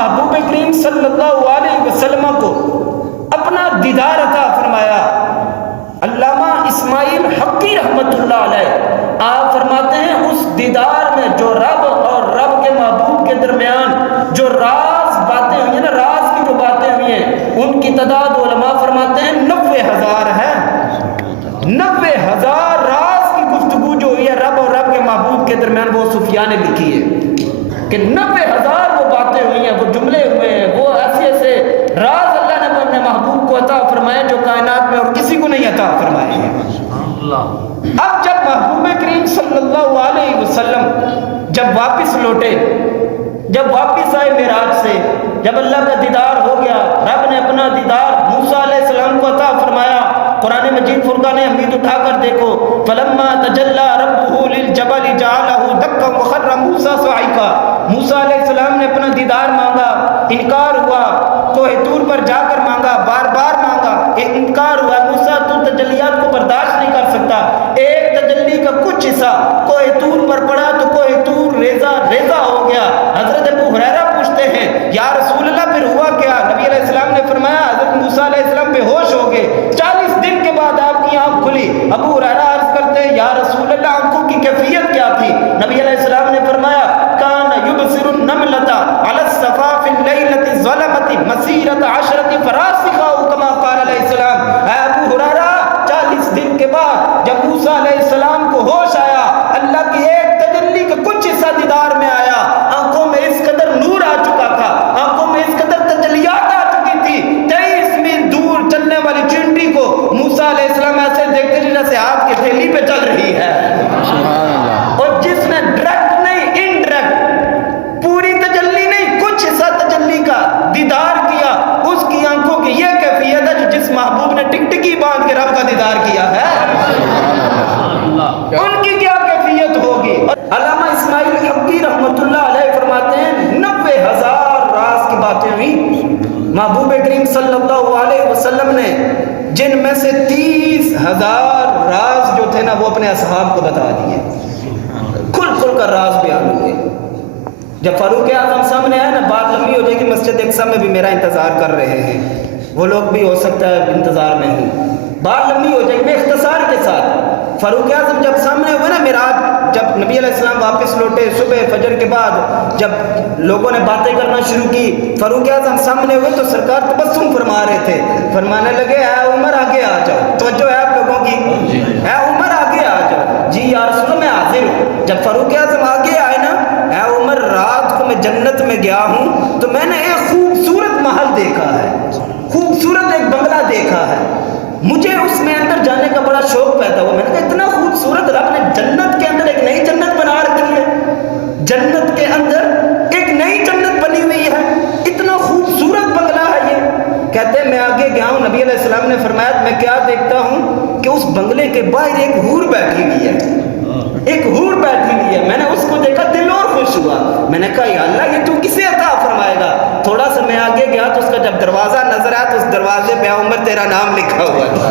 محبوب کریم صلی اللہ علیہ وسلم کو اپنا دیدار عطا فرمایا۔ علامہ اسماعیل حقی رحمۃ اللہ علیہ آپ فرماتے ہیں اس دیدار میں جو رب اور رب کے محبوب کے درمیان جو راز باتیں ہوئی ہیں نا، راز کی جو باتیں ہوئی ہیں، ان کی تعداد علماء فرماتے ہیں 90,000 ہے۔ 90,000 راز کی گفتگو جو ہوئی ہے رب اور رب کے محبوب کے درمیان، وہ صوفیاء نے لکھی ہے کہ 90,000 وہ باتیں ہوئی ہیں، وہ جملے ہوئے ہیں، وہ ایسے ایسے راز اللہ نے اپنے محبوب کو عطا فرمائے جو کائنات میں اور کسی کو نہیں عطا فرمائے ہیں۔ اب جب محبوب کریم صلی اللہ علیہ وسلم جب واپس لوٹے، جب واپس آئے معراج سے، جب اللہ کا دیدار ہو گیا، رب نے اپنا دیدار موسیٰ علیہ السلام کو عطا فرمایا۔ قرآن مجید فرقان حمید اٹھا کر دیکھو، فلما تجلی ربہ للجبل جعلہ دکا وخر موسیٰ صعقا۔ موسیٰ علیہ السلام نے اپنا دیدار مانگا، انکار ہوا، کوہ طور پر جا کر مانگا، بار بار مانگا، انکار ہوا۔ موسیٰ تو تجلیات کو برداشت نہیں کر سکتا، ایک تجلی کا کچھ حصہ کوہ طور پر پڑا تو کوہ طور ریزہ ریزہ ہو گیا۔ حضرت ابو ہریرہ پوچھتے ہیں یا رسول اللہ پھر ہوا کیا؟ نبی علیہ السلام نے فرمایا حضرت موسیٰ علیہ السلام بے ہوش ہو گئے، 40 دن کے بعد آپ کی آنکھ کھلی۔ ابو ہریرہ عرض کرتے ہیں یا رسول اللہ آنکھوں کی کیفیت کیا تھی؟ نبی علیہ السلام نے فرمایا کان یبصر النملۃ علی الصفاف اللیلۃ الظلمۃ مسیرۃ 10 فراسخہ کما قال علیہ السلام۔ اے ابو ہریرہ 40 دن کے بعد جب موسیٰ علیہ السلام کو ہوش آیا، اللہ کی ایک تجلی کا کچھ حصہ دیدار میں آیا، آنکھوں میں اس قدر نور آ چکا تھا، آنکھوں میں اس قدر تجلیات آ چکی تھی، 23 میل دور چلنے والی چینٹی کو موسیٰ علیہ السلام ایسے دیکھتے جیسے ہاتھ کی تھیلی پہ چل رہی ہے۔ اور جس نے ڈائریکٹ نہیں انڈائریکٹ پوری تجلی نہیں کچھ حصہ تجلی کا دیدار کیا، اس کی آنکھوں کی یہ کیفیت ہے جو جس محبوب نے ٹکٹکی باندھ کے رب کا دیدار کیا ہے، ان کی کیا کیفیت ہوگی۔ علامہ اسماعیل حقی رحمۃ اللہ علیہ فرماتے ہیں 90,000 راز کی باتیں ہوئی، محبوب کریم صلی اللہ علیہ وسلم نے جن میں سے 30,000 راز جو تھے نا وہ اپنے اصحاب کو بتا دیے، کھل کھل کر راز بیان ہوئے۔ جب فاروق اعظم سامنے آئے نا، بات لمبی ہو جائے گی، مسجد اقصی میں بھی میرا انتظار کر رہے ہیں، وہ لوگ بھی ہو سکتا ہے انتظار میں ہوں، بات لمبی ہو جائے گی، میں اختصار کے ساتھ فاروق اعظم جب سامنے ہوئے نا معراج، جب نبی علیہ السلام واپس لوٹے صبح فجر کے بعد، جب لوگوں نے باتیں کرنا شروع کی، فاروق اعظم سامنے ہوئے تو سرکار تبسم فرما رہے تھے، فرمانے لگے اے عمر آگے آ جاؤ، توجہ ہے آپ لوگوں کی، اے عمر آگے آ جاؤ، جی یا رسول اللہ میں حاضر ہوں۔ جب فاروق اعظم آگے آئے نا، اے عمر رات کو میں جنت میں گیا ہوں تو میں نے ایک خوبصورت محل دیکھا ہے، خوبصورت ایک بنگلہ دیکھا ہے، مجھے اس میں اندر جانے کا بڑا شوق پیدا ہوا۔ میں نے کہا اتنا خوبصورت رب نے جنت کے اندر ایک نئی جنت بنا رکھی ہے، جنت کے اندر ایک نئی جنت بنی ہوئی ہے، اتنا خوبصورت بنگلہ ہے یہ۔ کہتے ہیں میں آگے گیا ہوں، نبی علیہ السلام نے فرمایا میں کیا دیکھتا ہوں کہ اس بنگلے کے باہر ایک حور بیٹھی ہوئی ہے، ایک حور بیٹھی ہوئی ہے۔ میں نے اس کو دیکھا، دل اور خوش ہوا، میں نے کہا یا اللہ یہ تو کسے عطا فرمائے گا۔ تھوڑا سا میں آگے گیا تو اس کا جب دروازہ نظر آیا تو اس دروازے پہ عمر تیرا نام لکھا ہوا تھا،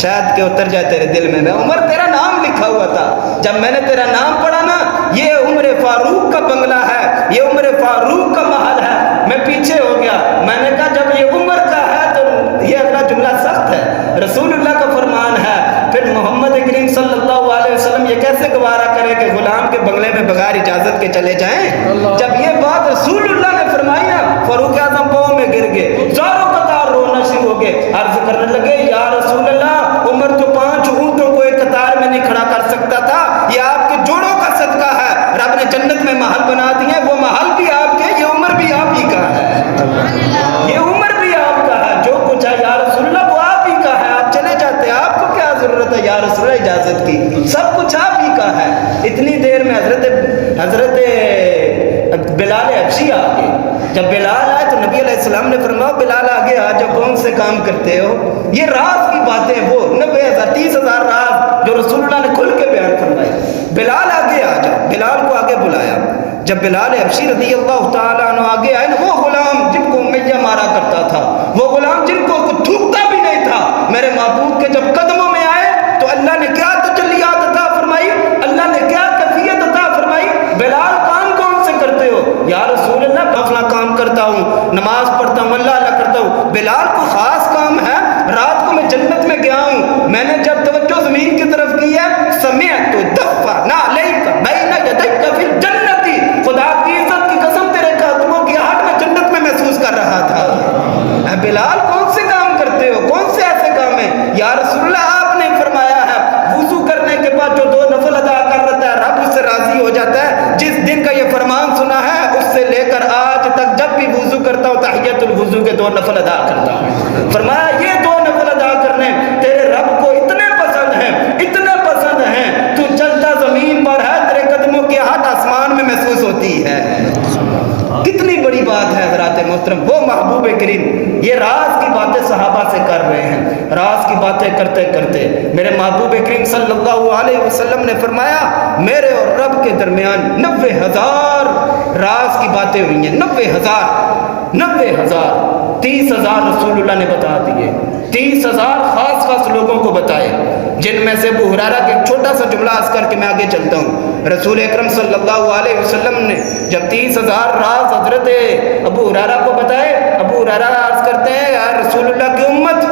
شاید کہ اتر جائے تیرے دل میں، عمر تیرا نام لکھا ہوا تھا۔ جب میں نے تیرا نام پڑھا نا، یہ عمر فاروق کا بنگلہ ہے، یہ عمر فاروق کا محل ہے، میں پیچھے ہو گیا۔ میں نے کہا جب یہ عمر کا ہے تو یہ اگلا جملہ سخت ہے، رسول اللہ کا فرمان ہے، پھر محمد کریم صلی اللہ علیہ وسلم یہ کیسے گوارا کرے کہ غلام کے بنگلے میں بغیر اجازت کے چلے جائیں؟ جب یہ بات رسول اللہ نے فرمائی نا، فاروق اعظم پاؤں میں گر گئے، زاروں قطار رونا شروع ہو گئے، عرض کرنے لگے یا رسول اللہ عمر تو 5 اونٹوں کو ایک قطار میں نہیں کھڑا کر سکتا تھا، یہ آپ کے جوڑوں کا صدقہ ہے، رب نے جنت میں محل بنا دیے، وہ محل بھی آپ کے، یہ عمر بھی آپ ہی کا ہے، یہ عمر بھی آپ کا ہے، جو کچھ ہے یا رسول اللہ وہ آپ ہی کا ہے، آپ چلے جاتے ہیں، آپ کو کیا ضرورت ہے یا رسول اللہ اجازت کی، سب کچھ آپ ہی کا ہے۔ اتنی دیر میں حضرت بلال حبشی آ گئے۔ جب بلال آئے تو نبی علیہ السلام نے فرمایا بلال آگے آ جاؤ، کون سے کام کرتے ہو؟ یہ راز کی باتیں، وہ 90,000 30,000 راز جو رسول اللہ نے کھل کے بیان فرمائے۔ بلال آگے آ جاؤ، بلال کو آگے بلایا۔ جب بلال حبشی رضی اللہ تعالیٰ عنہ آگے آئے نا، وہ غلام جن کو میاں مارا کرتا تھا، وہ غلام جن کو تھوکتا بھی نہیں تھا، میرے محبوب کے جب قدموں میں آئے تو اللہ نے کیا تجلیات عطا فرمائی، اللہ نے کیا کیفیت عطا فرمائی۔ بلال کام کون سے کرتے ہو؟ نفل ادا کرتا ہوں. فرمایا یہ 2 نفل ادا کرنے تیرے رب کو اتنے پسند ہیں، اتنے پسند ہیں، تو چلتا زمین پر ہے، تیرے قدموں کی آہٹ آسمان میں محسوس ہوتی ہے. کتنی بڑی بات ہے حضرات محترم. وہ محبوب کریم یہ راز کی باتیں صحابہ سے کر رہے ہیں. راز کی باتیں کرتے کرتے میرے محبوب کریم صلی اللہ علیہ وسلم نے فرمایا میرے اور رب کے درمیان 90,000 راز کی باتیں ہوئی ہیں. 90,000 30,000 رسول اللہ نے بتا دیے، 30,000 خاص خاص لوگوں کو بتائے، جن میں سے ابو ہریرہ کے ایک چھوٹا سا جملہ عرض کر کے میں آگے چلتا ہوں. رسول اکرم صلی اللہ علیہ وسلم نے جب 30,000 راز حضرت ابو ہریرہ کو بتائے، ابو ہریرہ عرض کرتے ہیں یا رسول اللہ کی امت،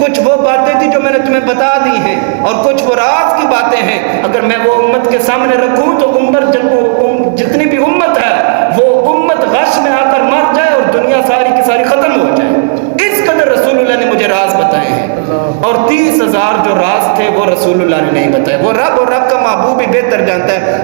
کچھ وہ باتیں تھی جو میں نے تمہیں بتا دی ہیں اور کچھ وہ راز کی باتیں ہیں، اگر میں وہ امت کے سامنے رکھوں تو جتنی بھی امت ہے وہ امت غش میں آ کر مر جائے اور دنیا ساری کی ساری ختم ہو جائے. اس قدر رسول اللہ نے مجھے راز بتائے ہیں. اور 30,000 جو راز تھے وہ رسول اللہ نے نہیں بتائے. وہ رب اور رب کا محبوب ہی بہتر جانتا ہے.